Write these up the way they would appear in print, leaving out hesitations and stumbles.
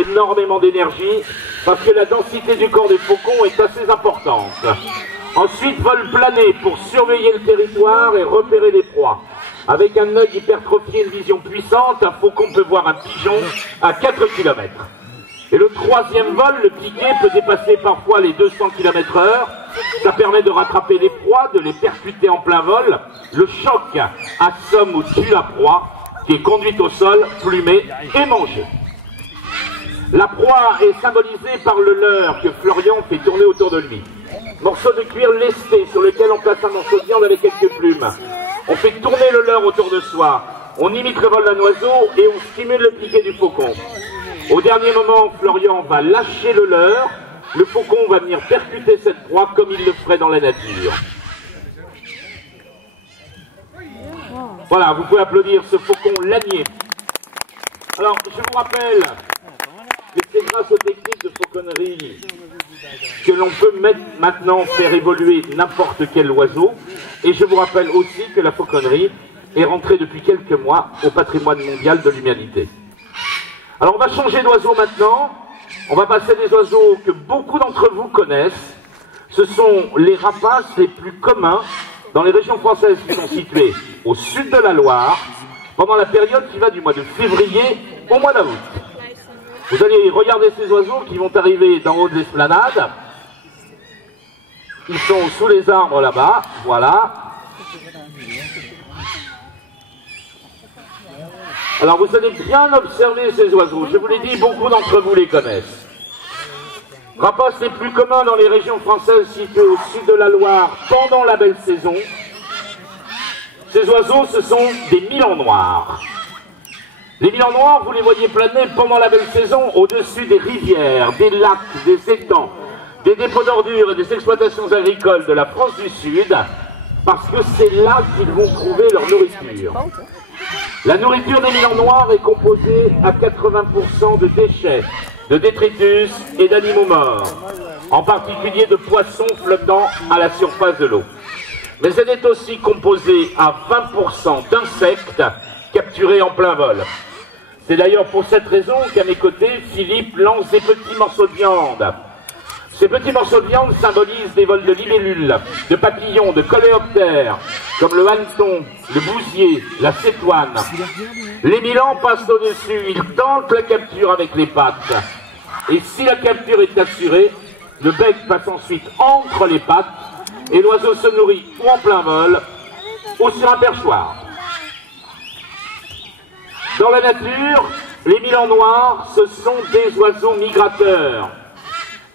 énormément d'énergie parce que la densité du corps des faucons est assez importante. Ensuite, vol plané pour surveiller le territoire et repérer les proies. Avec un œil hypertrophié et une vision puissante, un faucon peut voir un pigeon à 4 km. Et le troisième vol, le piqué, peut dépasser parfois les 200 km/h. Ça permet de rattraper les proies, de les percuter en plein vol. Le choc assomme ou tue la proie, qui est conduite au sol, plumée et mangée. La proie est symbolisée par le leurre que Florian fait tourner autour de lui. Morceau de cuir lesté sur lequel on place un morceau de viande avec quelques plumes. On fait tourner le leurre autour de soi. On imite le vol d'un oiseau et on stimule le piqué du faucon. Au dernier moment, Florian va lâcher le leurre. Le faucon va venir percuter cette proie comme il le ferait dans la nature. Voilà, vous pouvez applaudir ce faucon lanier. Alors, je vous rappelle que c'est grâce aux techniques de fauconnerie que l'on peut maintenant faire évoluer n'importe quel oiseau. Et je vous rappelle aussi que la fauconnerie est rentrée depuis quelques mois au patrimoine mondial de l'humanité. Alors on va changer d'oiseau maintenant. On va passer des oiseaux que beaucoup d'entre vous connaissent. Ce sont les rapaces les plus communs dans les régions françaises qui sont situées au sud de la Loire, pendant la période qui va du mois de février au mois d'août. Vous allez regarder ces oiseaux qui vont arriver d'en haut de l'esplanade. Ils sont sous les arbres là-bas, voilà. Alors vous allez bien observer ces oiseaux. Je vous l'ai dit, beaucoup d'entre vous les connaissent. Rapaces les plus communs dans les régions françaises situées au sud de la Loire pendant la belle saison. Ces oiseaux, ce sont des milans noirs. Les milans noirs, vous les voyez planer pendant la belle saison au-dessus des rivières, des lacs, des étangs, des dépôts d'ordures et des exploitations agricoles de la France du Sud, parce que c'est là qu'ils vont trouver leur nourriture. La nourriture des milans noirs est composée à 80% de déchets, de détritus et d'animaux morts, en particulier de poissons flottant à la surface de l'eau. Mais elle est aussi composée à 20% d'insectes capturés en plein vol. C'est d'ailleurs pour cette raison qu'à mes côtés, Philippe lance des petits morceaux de viande. Ces petits morceaux de viande symbolisent des vols de libellules, de papillons, de coléoptères, comme le hanneton, le bousier, la cétoine. Les milans passent au-dessus, ils tentent la capture avec les pattes. Et si la capture est assurée, le bec passe ensuite entre les pattes et l'oiseau se nourrit ou en plein vol ou sur un perchoir. Dans la nature, les milans noirs, ce sont des oiseaux migrateurs.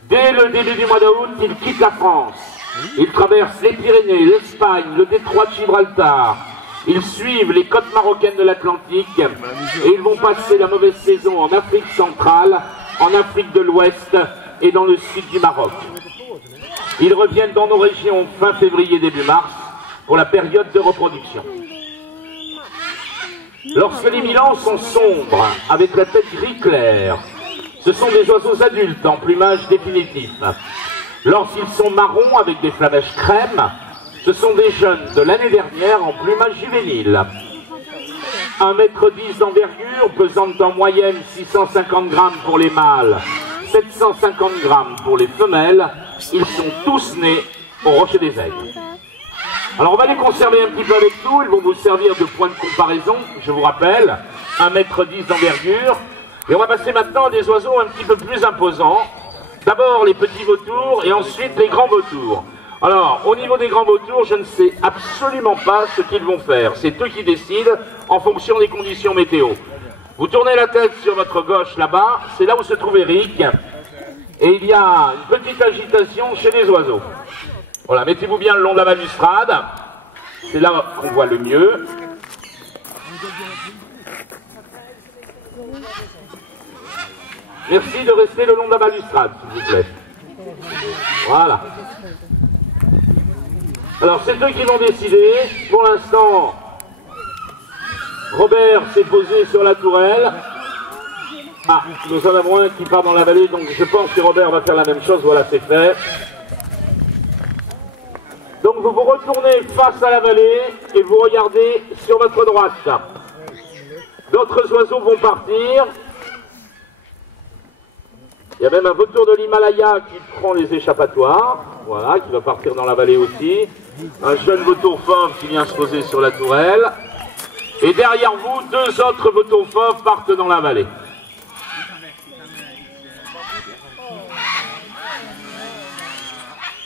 Dès le début du mois d'août, ils quittent la France. Ils traversent les Pyrénées, l'Espagne, le détroit de Gibraltar. Ils suivent les côtes marocaines de l'Atlantique et ils vont passer la mauvaise saison en Afrique centrale, en Afrique de l'Ouest et dans le sud du Maroc. Ils reviennent dans nos régions fin février, début mars pour la période de reproduction. Lorsque les milans sont sombres, avec la tête gris clair, ce sont des oiseaux adultes en plumage définitif. Lorsqu'ils sont marrons avec des flamèches crème, ce sont des jeunes de l'année dernière en plumage juvénile. 1,10 m d'envergure, pesant en moyenne 650 grammes pour les mâles, 750 grammes pour les femelles, ils sont tous nés au Rocher des Aigles. Alors on va les conserver un petit peu avec nous, ils vont vous servir de point de comparaison, je vous rappelle, 1,10 m d'envergure. Et on va passer maintenant à des oiseaux un petit peu plus imposants. D'abord les petits vautours et ensuite les grands vautours. Alors, au niveau des grands vautours, je ne sais absolument pas ce qu'ils vont faire. C'est eux qui décident en fonction des conditions météo. Vous tournez la tête sur votre gauche là-bas, c'est là où se trouve Eric. Et il y a une petite agitation chez les oiseaux. Voilà, mettez-vous bien le long de la balustrade. C'est là qu'on voit le mieux. Merci de rester le long de la balustrade, s'il vous plaît. Voilà. Alors, c'est eux qui vont décider. Pour l'instant, Robert s'est posé sur la tourelle. Ah, nous en avons un qui part dans la vallée, donc je pense que Robert va faire la même chose. Voilà, c'est fait. Donc, vous vous retournez face à la vallée et vous regardez sur votre droite. D'autres oiseaux vont partir. Il y a même un vautour de l'Himalaya qui prend les échappatoires, voilà, qui va partir dans la vallée aussi. Un jeune vautour fauve qui vient se poser sur la tourelle. Et derrière vous, deux autres vautours fauves partent dans la vallée.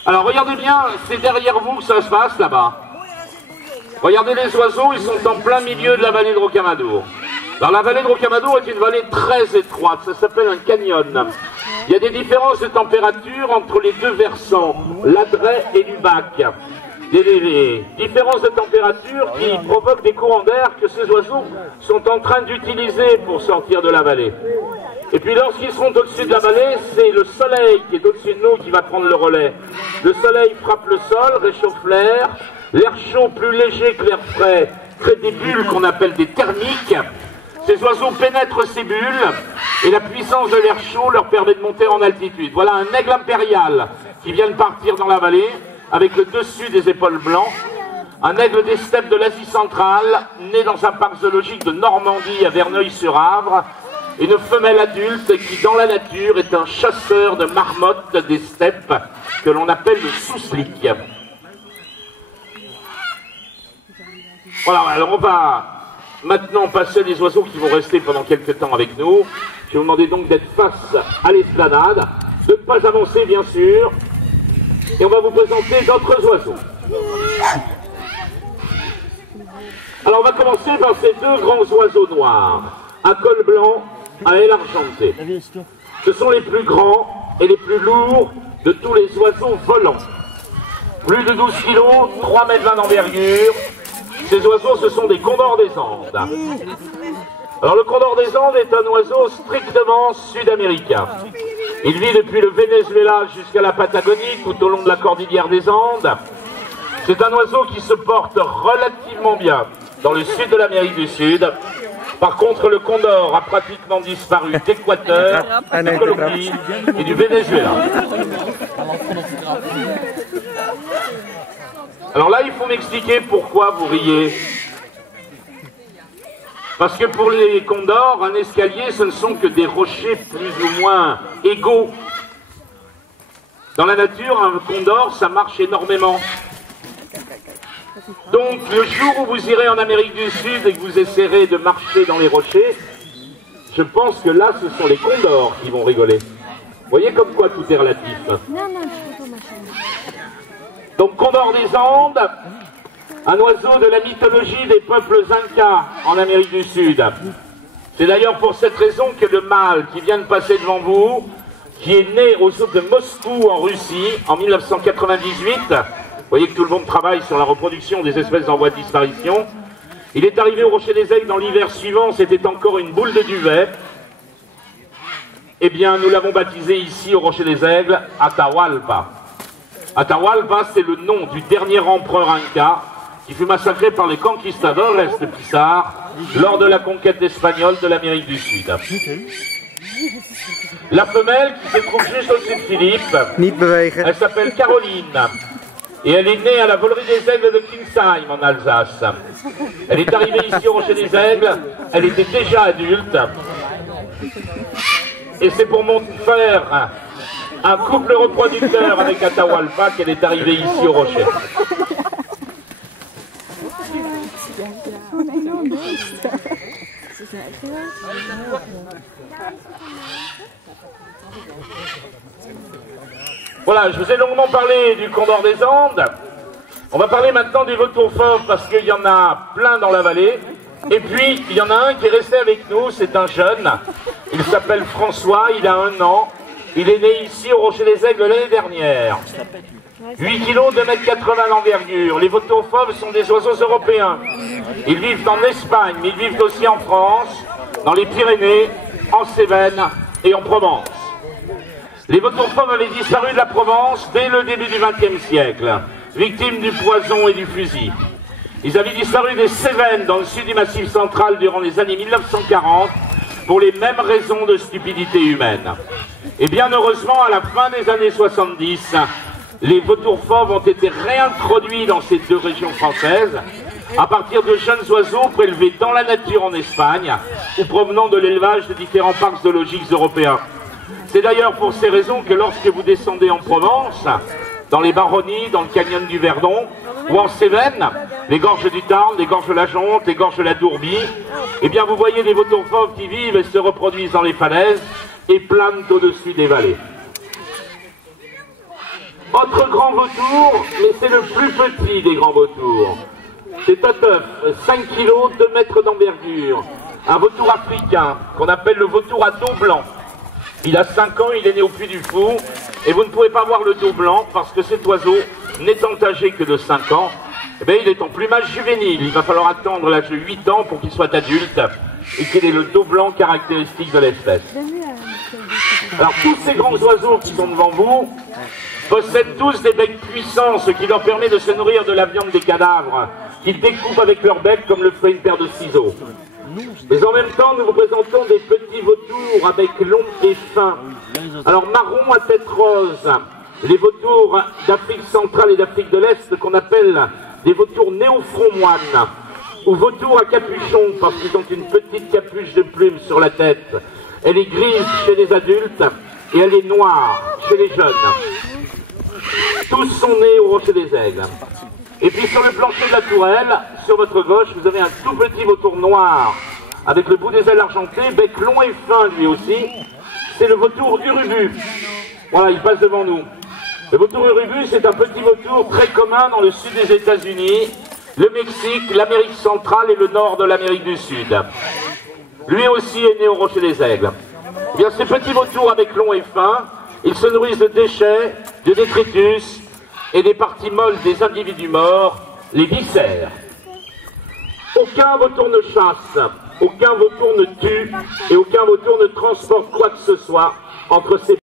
Alors regardez bien, c'est derrière vous que ça se passe là-bas. Regardez les oiseaux, ils sont en plein milieu de la vallée de Rocamadour. Alors la vallée de Rocamadour est une vallée très étroite, ça s'appelle un canyon. Il y a des différences de température entre les deux versants, l'Adret et l'Ubac. Il y a des différences de température qui provoquent des courants d'air que ces oiseaux sont en train d'utiliser pour sortir de la vallée. Et puis lorsqu'ils seront au-dessus de la vallée, c'est le soleil qui est au-dessus de nous qui va prendre le relais. Le soleil frappe le sol, réchauffe l'air, l'air chaud plus léger que l'air frais crée des bulles qu'on appelle des thermiques. Ces oiseaux pénètrent ces bulles et la puissance de l'air chaud leur permet de monter en altitude. Voilà un aigle impérial qui vient de partir dans la vallée avec le dessus des épaules blancs. Un aigle des steppes de l'Asie centrale, né dans un parc zoologique de Normandie à Verneuil-sur-Avre. Une femelle adulte qui, dans la nature, est un chasseur de marmottes des steppes que l'on appelle le souslik. Voilà, alors on va maintenant passer les oiseaux qui vont rester pendant quelques temps avec nous. Je vais vous demander donc d'être face à l'esplanade, de ne pas avancer bien sûr, et on va vous présenter d'autres oiseaux. Alors on va commencer par ces deux grands oiseaux noirs, à col blanc, à aile argentée. Ce sont les plus grands et les plus lourds de tous les oiseaux volants. Plus de 12 kilos, 3,20 m d'envergure. Ces oiseaux, ce sont des condors des Andes. Alors le condor des Andes est un oiseau strictement sud-américain. Il vit depuis le Venezuela jusqu'à la Patagonie, tout au long de la cordillère des Andes. C'est un oiseau qui se porte relativement bien dans le sud de l'Amérique du Sud. Par contre, le condor a pratiquement disparu d'Équateur, de Colombie et du Venezuela. Alors là, il faut m'expliquer pourquoi vous riez. Parce que pour les condors, un escalier, ce ne sont que des rochers plus ou moins égaux. Dans la nature, un condor, ça marche énormément. Donc, le jour où vous irez en Amérique du Sud et que vous essaierez de marcher dans les rochers, je pense que là, ce sont les condors qui vont rigoler. Vous voyez comme quoi tout est relatif. Donc, condor des Andes, un oiseau de la mythologie des peuples Incas en Amérique du Sud. C'est d'ailleurs pour cette raison que le mâle qui vient de passer devant vous, qui est né au zoo de Moscou en Russie en 1998, vous voyez que tout le monde travaille sur la reproduction des espèces en voie de disparition. Il est arrivé au Rocher des Aigles dans l'hiver suivant, c'était encore une boule de duvet. Eh bien, nous l'avons baptisé ici au Rocher des Aigles, Atahualpa. Atahualpa, c'est le nom du dernier empereur Inca qui fut massacré par les conquistadores Pizarro lors de la conquête espagnole de l'Amérique du Sud. La femelle qui se trouve juste au-dessus de Philippe, elle s'appelle Caroline. Et elle est née à la volerie des aigles de Kinsheim en Alsace. Elle est arrivée ici au Rocher des Aigles, elle était déjà adulte. Et c'est pour faire un couple reproducteur avec Atahualpa qu'elle est arrivée ici au Rocher. Voilà, je vous ai longuement parlé du condor des Andes. On va parler maintenant des vautours fauves parce qu'il y en a plein dans la vallée. Et puis, il y en a un qui est resté avec nous, c'est un jeune. Il s'appelle François, il a 1 an. Il est né ici au Rocher des Aigles l'année dernière. 8 kilos, 2,80 m d'envergure. Les vautours fauves sont des oiseaux européens. Ils vivent en Espagne, mais ils vivent aussi en France, dans les Pyrénées, en Cévennes et en Provence. Les vautours fauves avaient disparu de la Provence dès le début du XXe siècle, victimes du poison et du fusil. Ils avaient disparu des Cévennes dans le sud du Massif central durant les années 1940 pour les mêmes raisons de stupidité humaine. Et bien heureusement, à la fin des années 70, les vautours fauves ont été réintroduits dans ces deux régions françaises à partir de jeunes oiseaux prélevés dans la nature en Espagne ou provenant de l'élevage de différents parcs zoologiques européens. C'est d'ailleurs pour ces raisons que lorsque vous descendez en Provence, dans les Baronnies, dans le canyon du Verdon, ou en Cévennes, les gorges du Tarn, les gorges de la Jonte, les gorges de la Dourbie, eh bien vous voyez des vautours fauves qui vivent et se reproduisent dans les falaises et planent au-dessus des vallées. Autre grand vautour, mais c'est le plus petit des grands vautours. C'est un œuf, 5 kg, 2 mètres d'envergure. Un vautour africain qu'on appelle le vautour à dos blanc. Il a 5 ans, il est né au Puy du Fou, et vous ne pouvez pas voir le dos blanc parce que cet oiseau, n'étant âgé que de 5 ans, eh bien, il est en plumage juvénile. Il va falloir attendre l'âge de 8 ans pour qu'il soit adulte et qu'il ait le dos blanc caractéristique de l'espèce. Alors tous ces grands oiseaux qui sont devant vous possèdent tous des becs puissants, ce qui leur permet de se nourrir de la viande des cadavres, qu'ils découpent avec leur bec comme le ferait une paire de ciseaux. Mais en même temps, nous vous présentons des petits vautours à bec long et fin. Alors marron à tête rose, les vautours d'Afrique centrale et d'Afrique de l'Est qu'on appelle des vautours néo-front moine, ou vautours à capuchon parce qu'ils ont une petite capuche de plumes sur la tête. Elle est grise chez les adultes et elle est noire chez les jeunes. Tous sont nés au Rocher des Aigles. Et puis sur le plancher de la tourelle, sur votre gauche, vous avez un tout petit vautour noir, avec le bout des ailes argenté, bec long et fin lui aussi. C'est le vautour urubu. Voilà, il passe devant nous. Le vautour urubu, c'est un petit vautour très commun dans le sud des États-Unis, le Mexique, l'Amérique centrale et le nord de l'Amérique du Sud. Lui aussi est né au Rocher des Aigles. Eh bien, ces petits vautours avec long et fin, ils se nourrissent de déchets, de détritus et des parties molles des individus morts, les viscères. Aucun vautour ne chasse, aucun vautour ne tue et aucun vautour ne transporte quoi que ce soit entre ses